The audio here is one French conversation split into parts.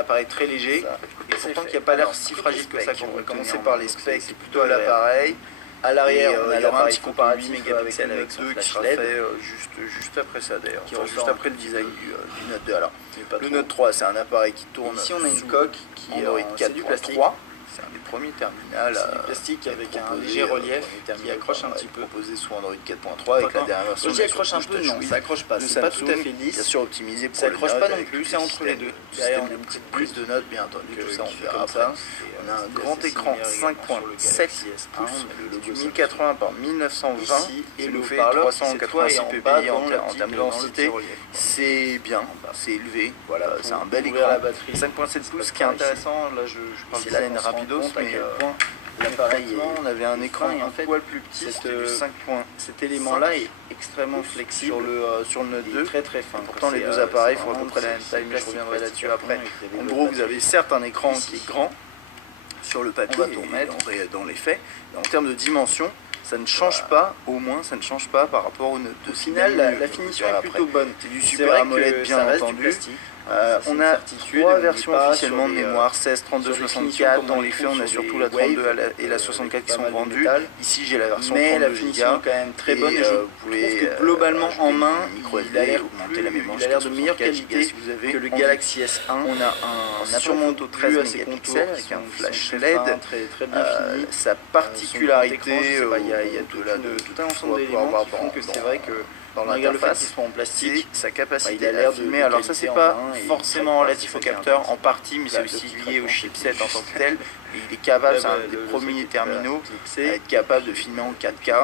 appareil très léger, et pourtant qui n'a pas l'air si fragile que ça. Quand on va commencer par les specs, c'est plutôt l'appareil. À l'arrière, on a l'appareil comparatif 8 mégapixels avec son flash LED, juste après ça d'ailleurs, juste après le design du Note 2. Alors, le Note 3, c'est un appareil qui tourne. Ici, on a une coque qui est Android 4.3. C'est un des premiers terminals. C'est du plastique avec un léger relief qui accroche un petit peu. Proposé sous Android 4.3 avec la dernière version. Qui accroche un peu, non, ça accroche pas. C'est pas tout à fait lisse. Bien sûr optimisé pour. Ça accroche pas non plus, c'est entre les deux. Derrière, on a une petite prise de notes, bien entendu. Tout ça, on verra après. On a un grand écran 5.7 pouces du 1080 par 1920 et le fait 386 ppi en termes de densité. C'est bien, c'est élevé. Voilà, c'est un bel écran. 5.7 pouces, ce qui est intéressant, là je parle design rapidos, mais l'appareil, on avait un écran un poil plus petit, cet élément-là est extrêmement flexible sur le Note 2, très fin. Pourtant les deux appareils font à peu près la même taille, mais je reviendrai là-dessus après. En gros, vous avez certes un écran qui est grand sur le papier et dans les faits, et en termes de dimension, ça ne change pas, au moins ça ne change pas par rapport au Note 2. Au final, la finition est plutôt bonne. C'est du Super AMOLED bien entendu. On a 3 versions officiellement de mémoire, 16, 32, 64. Dans les faits, on a surtout la 32 et la 64 qui sont vendues. Ici, j'ai la version 32 Go. Mais la finition est quand même très bonne. Et je trouve que globalement, en main, il a l'air de meilleure qualité que le Galaxy S1. On a un surmonto 13 mégapixels avec un flash LED. Très bien fini. Sa particularité, il y a tout un ensemble d'éléments qui font que c'est vrai que dans l'interface, en plastique, sa capacité à filmer. Alors ça, c'est pas forcément relatif au capteur en partie, mais c'est aussi lié au chipset en tant que tel. Et il est capable, c'est un des premiers terminaux, à être capable de filmer en 4K.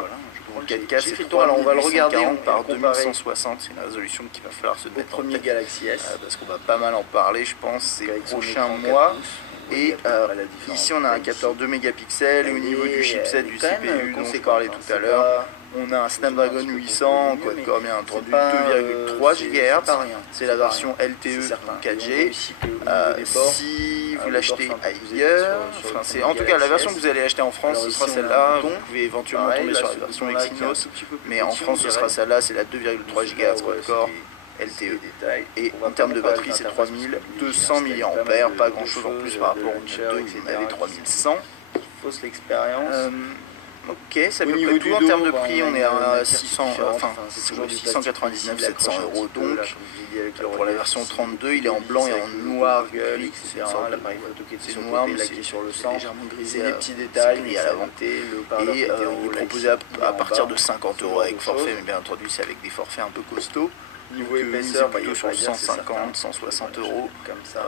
En 4K, c'est 3. Alors on va le regarder par 2160. C'est une résolution qu'il va falloir se mettre en tête. Galaxy S, parce qu'on va pas mal en parler, je pense, ces prochains mois. Et ici, on a un capteur 2 mégapixels. Et au niveau du chipset du CPU dont je parlais tout à l'heure, on a un Snapdragon 800, quad-core bien entendu, 2,3 GHz. C'est la version LTE 4G. Si vous l'achetez ailleurs, en tout cas la version que vous allez acheter en France, ce sera celle-là. Vous pouvez éventuellement tomber sur la version Exynos, mais en France, ce sera celle-là, c'est la 2,3 GHz quad-core LTE. Et en termes de batterie, c'est 3200 mAh, pas grand chose en plus par rapport au Note 2 où on avait 3100. Fausse l'expérience. Ok, ça peut peu tout. En termes de prix, on est à 699, 700 euros. Donc, pour la version 32, il est en blanc et en noir gris. C'est l'appareil photo qui est noir, mais qui est sur le centre. C'est des petits détails, mais à l'avant. Et il est proposé à partir de 50 euros avec forfait, mais bien entendu, c'est avec des forfaits un peu costauds. Niveau épaisseur, plutôt sur 150, 160 euros, comme ça.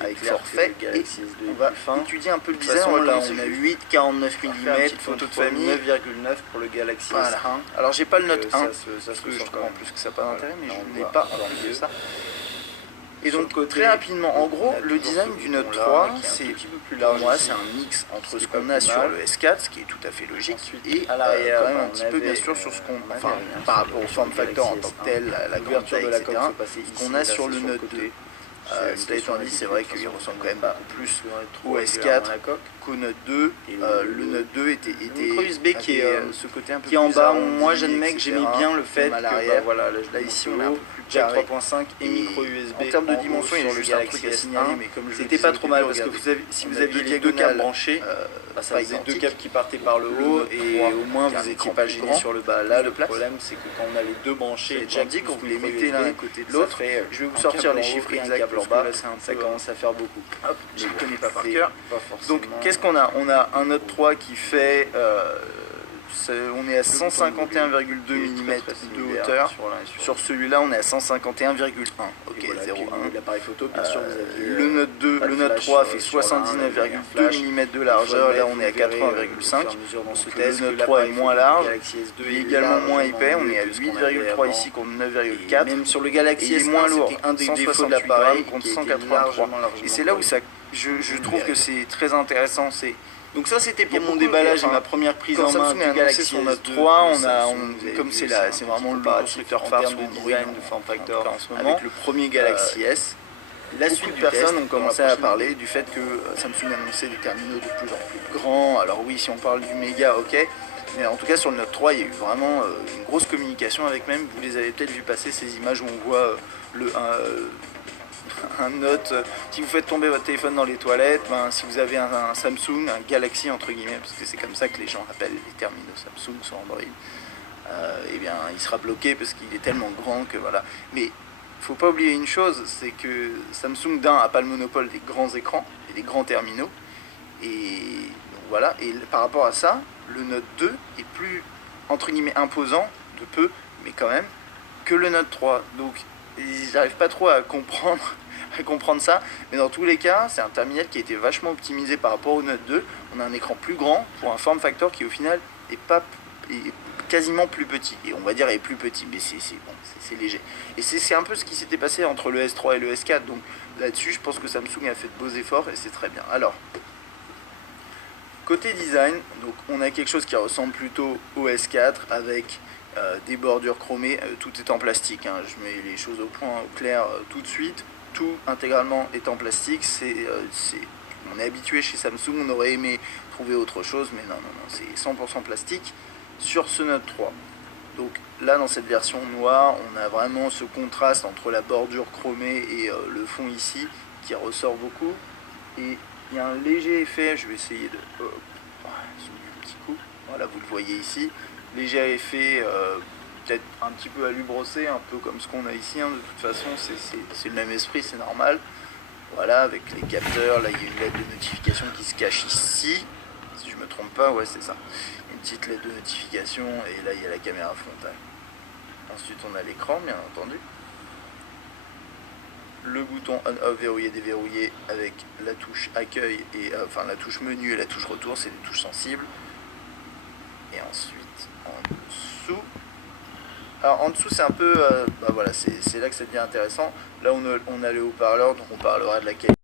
Avec forfait, et on va étudier un peu le design. Là, on a 8, 49 mm, photo de famille, 9,9 pour le Galaxy S1. Alors, j'ai pas le Note 1, parce que je crois en plus que ça n'a pas d'intérêt, mais je ne l'ai pas en plus de ça. Et donc, très rapidement, en gros, le design du Note 3, c'est pour moi, c'est un mix entre ce qu'on a sur le S4, ce qui est tout à fait logique, et quand même un petit peu, bien sûr, sur ce qu'on, par rapport au form factor en tant que tel, la grande taille, etc., qu'on a sur le Note 2. Cela étant dit, c'est vrai qu'il ressemble quand même beaucoup plus au S4 qu'au Note 2. Le Note 2 était micro USB qui est ce côté un peu qui en bas. Moi, j'admets que j'aimais bien le fait que voilà, là ici on a un peu plus jack 3.5 et micro USB. En termes de dimension, il y a juste un truc à signaler, mais comme c'était pas trop mal parce que si vous aviez deux câbles branchés, ça faisait deux câbles qui partaient par le haut et au moins vous n'étiez pas gêné sur le bas. Là, le problème c'est que quand on a les deux branchés, dit quand vous les mettez l'un à côté de l'autre, je vais vous sortir les chiffres exacts en bas. Ça commence à faire beaucoup. Hop, je ne connais pas par cœur. Donc, qu'est-ce qu'on a? On a un Note 3 qui fait. On est à 151,2 mm de hauteur. Sur celui-là, on est à 151,1. Ok, 0,1. L'appareil photo, bien sûr, le Note 2, le Note 3 fait 79,2 mm de largeur. Là, on est à 80,5. Le Note 3 est moins large, et également moins épais. On est à 8,3 ici contre 9,4. Même sur le Galaxy S1, moins lourd. Un des défauts de l'appareil contre 183. Et c'est là où je trouve que c'est très intéressant. Donc ça c'était pour mon déballage et ma première prise en main du Galaxy Note 3. Comme c'est vraiment le constructeur phare de design de form factor en ce moment, avec le premier Galaxy S. La suite de personnes ont commencé à parler du fait que Samsung annonçait des terminaux de plus en plus grands. Alors oui, si on parle du méga, ok. Mais en tout cas sur le Note 3, il y a eu vraiment une grosse communication avec même. Vous les avez peut-être vu passer ces images où on voit un Note, si vous faites tomber votre téléphone dans les toilettes, ben, si vous avez un Samsung, un Galaxy entre guillemets, parce que c'est comme ça que les gens appellent les terminaux Samsung sur Android, eh bien il sera bloqué parce qu'il est tellement grand que voilà. Mais faut pas oublier une chose, c'est que Samsung d'un a pas le monopole des grands écrans et des grands terminaux, et donc, voilà. Et par rapport à ça, le Note 2 est plus entre guillemets imposant de peu, mais quand même, que le Note 3. Donc j'arrive pas trop à comprendre ça, mais dans tous les cas, c'est un terminal qui a été vachement optimisé par rapport au Note 2. On a un écran plus grand pour un form factor qui au final est quasiment plus petit, et on va dire est plus petit, mais c'est léger. Et c'est un peu ce qui s'était passé entre le S3 et le S4, donc là-dessus je pense que Samsung a fait de beaux efforts et c'est très bien. Alors, côté design, donc on a quelque chose qui ressemble plutôt au S4 avec des bordures chromées, tout est en plastique, hein. Je mets les choses au point au clair tout de suite, tout intégralement est en plastique, on est habitué chez Samsung, on aurait aimé trouver autre chose, mais non, c'est 100% plastique sur ce Note 3. Donc là, dans cette version noire, on a vraiment ce contraste entre la bordure chromée et le fond ici, qui ressort beaucoup, et il y a un léger effet, je vais essayer de zoomer un petit coup, voilà, vous le voyez ici, léger effet peut-être un petit peu à lui brosser, un peu comme ce qu'on a ici, hein. De toute façon c'est le même esprit, c'est normal. Voilà, avec les capteurs, là il y a une LED de notification qui se cache ici, si je me trompe pas, ouais c'est ça, une petite LED de notification, et là il y a la caméra frontale. Ensuite on a l'écran bien entendu, le bouton on-off verrouillé déverrouillé avec la touche accueil et enfin la touche menu et la touche retour, c'est des touches sensibles. Et ensuite en dessous, alors en dessous c'est un peu bah voilà, c'est là que ça devient intéressant. Là on a les haut-parleurs, donc on parlera de la qualité